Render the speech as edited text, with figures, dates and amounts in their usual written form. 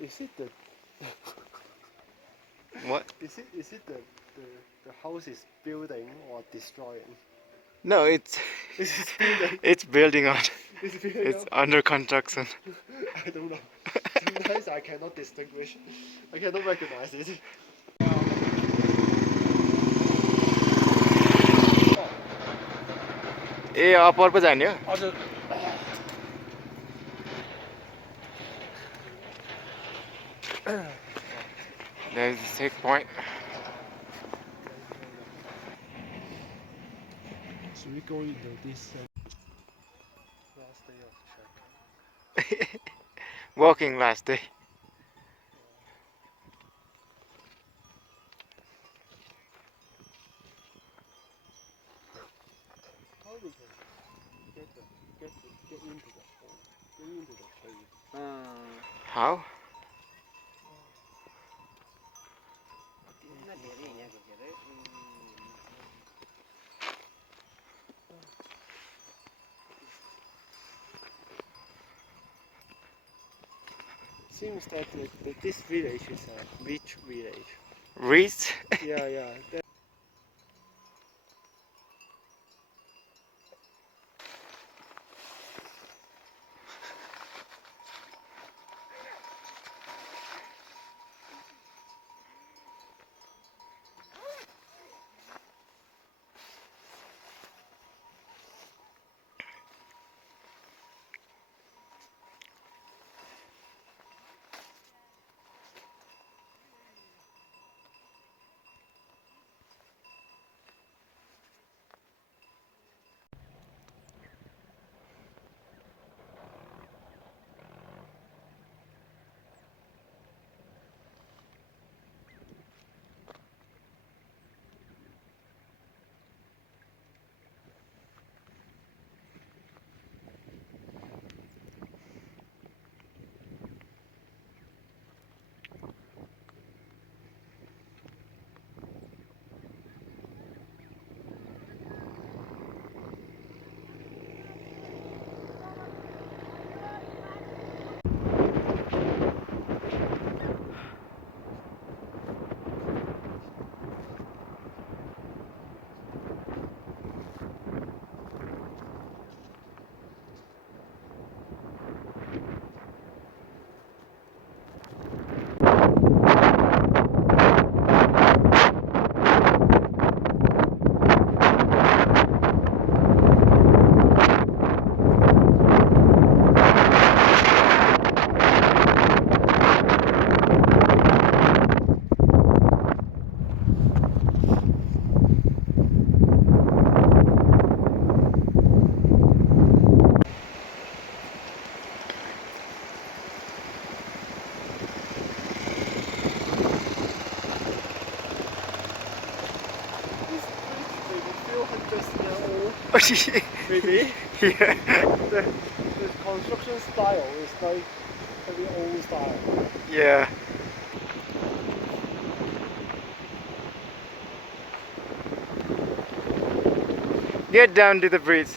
Is it the What? is it the house is building or destroying? No, it's It's building. it's building on. It's building It's up. under construction. I don't know. Sometimes I cannot distinguish. I cannot recognize it. A upper पो जाने हो? हजुर. There's the checkpoint. Should we go into this last day of check? Walking last day. How we can get into the hole, get into the cave? How? Seems that this village is a rich village. Rich? Yeah, yeah. This bridge maybe few hundred years old. Maybe. Yeah. The construction style is like very old style. Yeah. Get down to the bridge.